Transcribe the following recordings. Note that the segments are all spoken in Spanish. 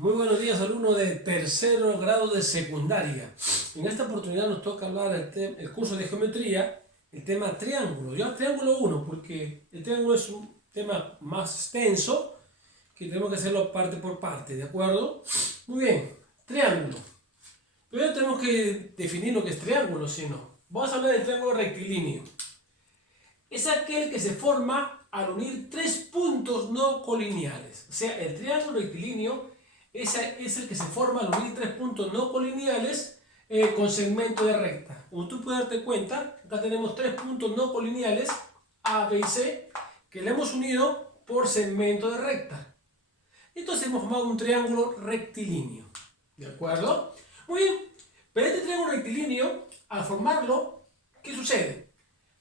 Muy buenos días, alumnos de tercer grado de secundaria. En esta oportunidad nos toca hablar el curso de geometría, el tema triángulo. Ya triángulo 1, porque el triángulo es un tema más extenso que tenemos que hacerlo parte por parte, ¿de acuerdo? Muy bien, triángulo. Primero tenemos que definir lo que es triángulo, si no. Vamos a hablar del triángulo rectilíneo. Es aquel que se forma al unir tres puntos no colineales. O sea, el triángulo rectilíneo es el que se forma al unir tres puntos no colineales con segmento de recta. Como tú puedes darte cuenta, acá tenemos tres puntos no colineales, A, B y C, que le hemos unido por segmento de recta. Entonces hemos formado un triángulo rectilíneo. ¿De acuerdo? Muy bien. Pero este triángulo rectilíneo, al formarlo, ¿qué sucede?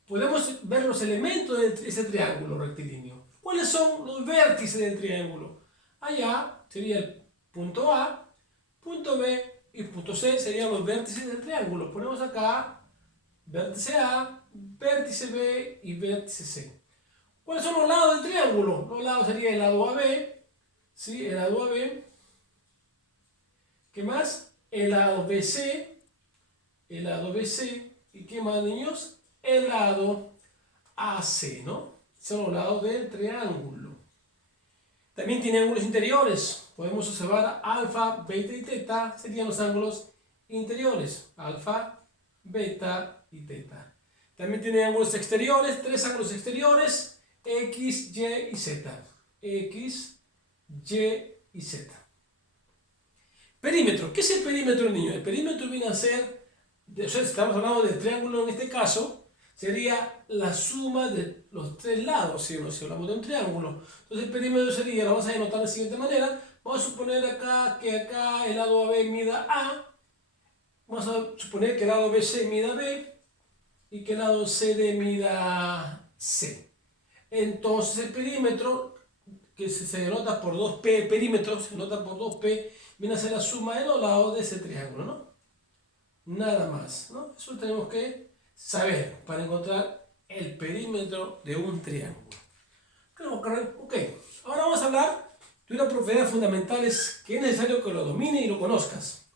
Podemos ver los elementos de ese triángulo rectilíneo. ¿Cuáles son los vértices del triángulo? Allá sería el punto A, punto B y punto C serían los vértices del triángulo. Ponemos acá vértice A, vértice B y vértice C. ¿Cuáles son los lados del triángulo? Los lados serían el lado AB, ¿sí? El lado AB. ¿Qué más? El lado BC, el lado BC. ¿Y qué más, niños? El lado AC, ¿no? Son los lados del triángulo. También tiene ángulos interiores. Podemos observar alfa, beta y teta. Serían los ángulos interiores. Alfa, beta y teta. También tiene ángulos exteriores. Tres ángulos exteriores. X, Y y Z. X, Y y Z. Perímetro. ¿Qué es el perímetro, niño? El perímetro viene a ser, o sea, estamos hablando del triángulo en este caso, sería la suma de los tres lados, si hablamos de un triángulo. Entonces el perímetro sería, lo vamos a denotar de la siguiente manera. Vamos a suponer acá que acá el lado AB mida A. Vamos a suponer que el lado BC mida B y que el lado CD mida C. Entonces el perímetro, que se denota por 2P, perímetro se denota por 2P, viene a ser la suma de los lados de ese triángulo, ¿no? Nada más, ¿no? Eso tenemos que saber para encontrar el perímetro de un triángulo. Ok, ahora vamos a hablar de una propiedad fundamental que es necesario que lo domines y lo conozcas.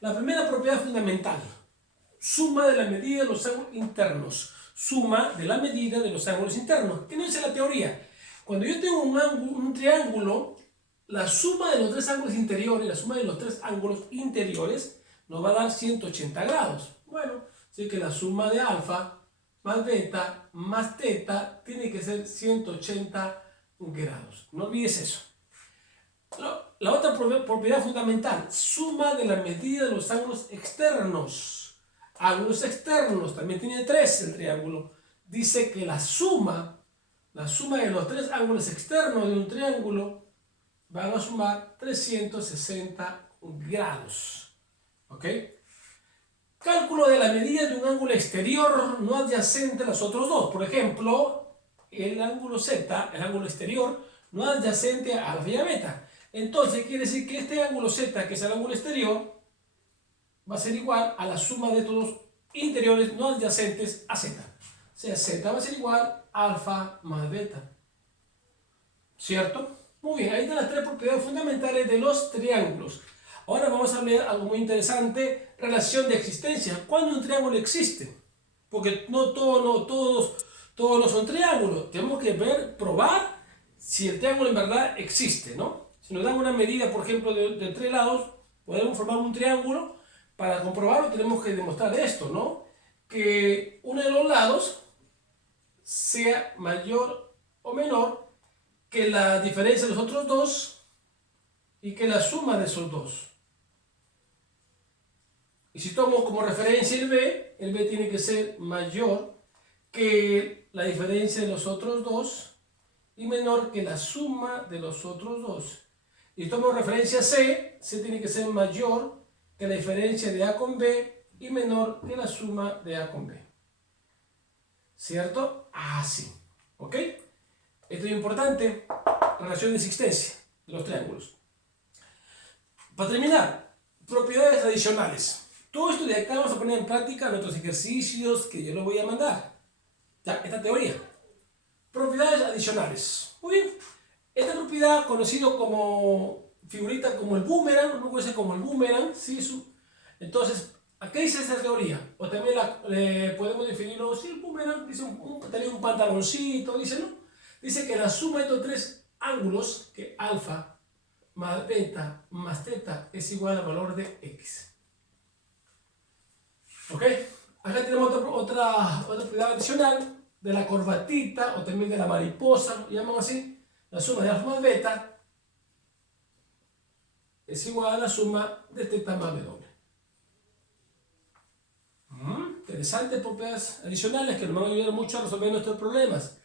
La primera propiedad fundamental, suma de la medida de los ángulos internos. Suma de la medida de los ángulos internos. ¿Qué nos dice la teoría? Cuando yo tengo un triángulo, la suma de los tres ángulos interiores, nos va a dar 180 grados. Bueno, así que la suma de alfa más beta más teta tiene que ser 180 grados. No olvides eso. La otra propiedad fundamental, suma de la medida de los ángulos externos. Ángulos externos, también tiene tres el triángulo. Dice que la suma de los tres ángulos externos de un triángulo van a sumar 360 grados. ¿Ok? Cálculo de la medida de un ángulo exterior no adyacente a los otros dos. Por ejemplo, el ángulo Z, el ángulo exterior, no adyacente a alfa y a beta. Entonces quiere decir que este ángulo Z, que es el ángulo exterior, va a ser igual a la suma de todos los interiores no adyacentes a Z. O sea, Z va a ser igual a alfa más beta. ¿Cierto? Muy bien, ahí están las tres propiedades fundamentales de los triángulos. Ahora vamos a ver algo muy interesante, relación de existencia. ¿Cuándo un triángulo existe? Porque no todos no son triángulos. Tenemos que probar si el triángulo en verdad existe, ¿no? Si nos dan una medida, por ejemplo, de tres lados, podemos formar un triángulo. Para comprobarlo tenemos que demostrar esto, ¿no? Que uno de los lados sea mayor o menor que la diferencia de los otros dos y que la suma de esos dos. Y si tomo como referencia el B tiene que ser mayor que la diferencia de los otros dos y menor que la suma de los otros dos. Y si tomo referencia C tiene que ser mayor que la diferencia de A con B y menor que la suma de A con B. ¿Cierto? Así. ¿Ok? Esto es importante. Relación de existencia de los triángulos. Para terminar, propiedades adicionales. Todo esto de acá vamos a poner en práctica nuestros ejercicios que yo les voy a mandar. Ya, esta teoría. Propiedades adicionales. Muy bien. Esta propiedad, conocido como figurita como el boomerang, uno puede ser como el boomerang, ¿sí? Entonces, ¿qué dice esta teoría? O también podemos definirlo, sí, el boomerang dice tenía un pantaloncito, dice, ¿no? Dice que la suma de estos tres ángulos, que alfa más beta más teta es igual al valor de x. ¿Ok? Acá tenemos otra propiedad adicional de la corbatita o también de la mariposa, lo llaman así. La suma de alfa más beta es igual a la suma de teta más w. Interesantes propiedades adicionales que nos van a ayudar mucho a resolver nuestros problemas.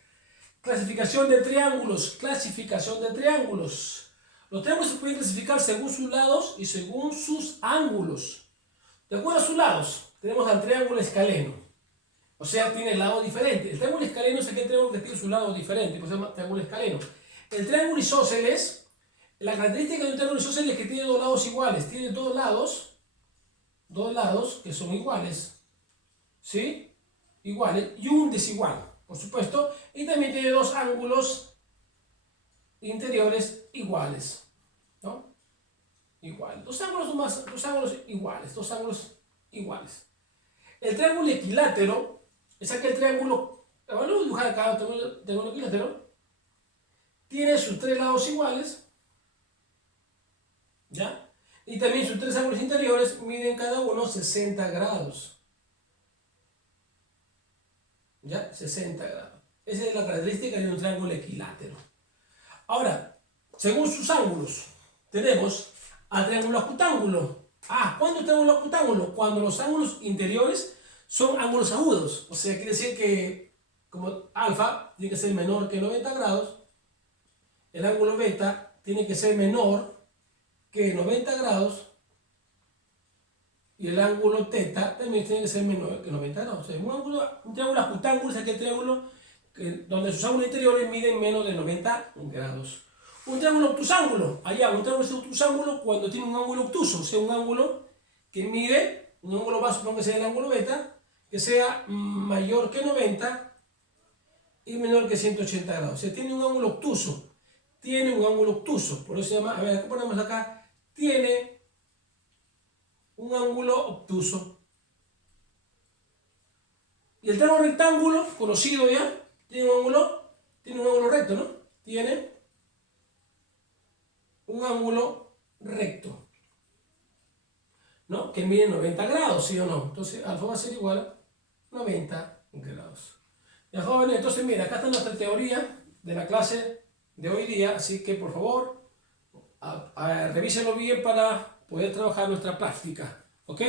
Clasificación de triángulos. Clasificación de triángulos. Los triángulos se pueden clasificar según sus lados y según sus ángulos. De acuerdo a sus lados, tenemos al triángulo escaleno. O sea, tiene lados diferentes. El triángulo escaleno es aquel triángulo que tiene sus lados diferentes, por eso se llama triángulo escaleno. El triángulo isósceles, la característica de un triángulo isósceles es que tiene dos lados iguales. Tiene dos lados que son iguales. ¿Sí? Iguales y un desigual, por supuesto. Y también tiene dos ángulos interiores iguales. ¿No? Igual. Dos ángulos iguales. El triángulo equilátero es aquel triángulo, vamos a dibujar acá, el triángulo equilátero, tiene sus tres lados iguales, ¿ya? Y también sus tres ángulos interiores miden cada uno 60 grados. ¿Ya? 60 grados. Esa es la característica de un triángulo equilátero. Ahora, según sus ángulos, tenemos al triángulo acutángulo. ¿Cuándo es triángulo acutángulo? Cuando los ángulos interiores son ángulos agudos. O sea, quiere decir que como alfa tiene que ser menor que 90 grados, el ángulo beta tiene que ser menor que 90 grados y el ángulo teta también tiene que ser menor que 90 grados. O sea, un triángulo acutángulo es aquel triángulo donde sus ángulos interiores miden menos de 90 grados. Un triángulo obtusángulo, un triángulo obtusángulo cuando tiene un ángulo obtuso, o sea, un ángulo que mide, un ángulo más, supongo que sea el ángulo beta, que sea mayor que 90 y menor que 180 grados. O sea, tiene un ángulo obtuso. Por eso se llama, a ver, ¿qué ponemos acá? Tiene un ángulo obtuso. Y el triángulo rectángulo, conocido ya, tiene un ángulo recto, ¿no? Tiene un ángulo recto, ¿no? Que mide 90 grados, ¿sí o no? Entonces, alfa va a ser igual a 90 grados. Ya, jóvenes, entonces mira, acá está nuestra teoría de la clase de hoy día, así que por favor, revísenlo bien para poder trabajar nuestra práctica, ¿ok?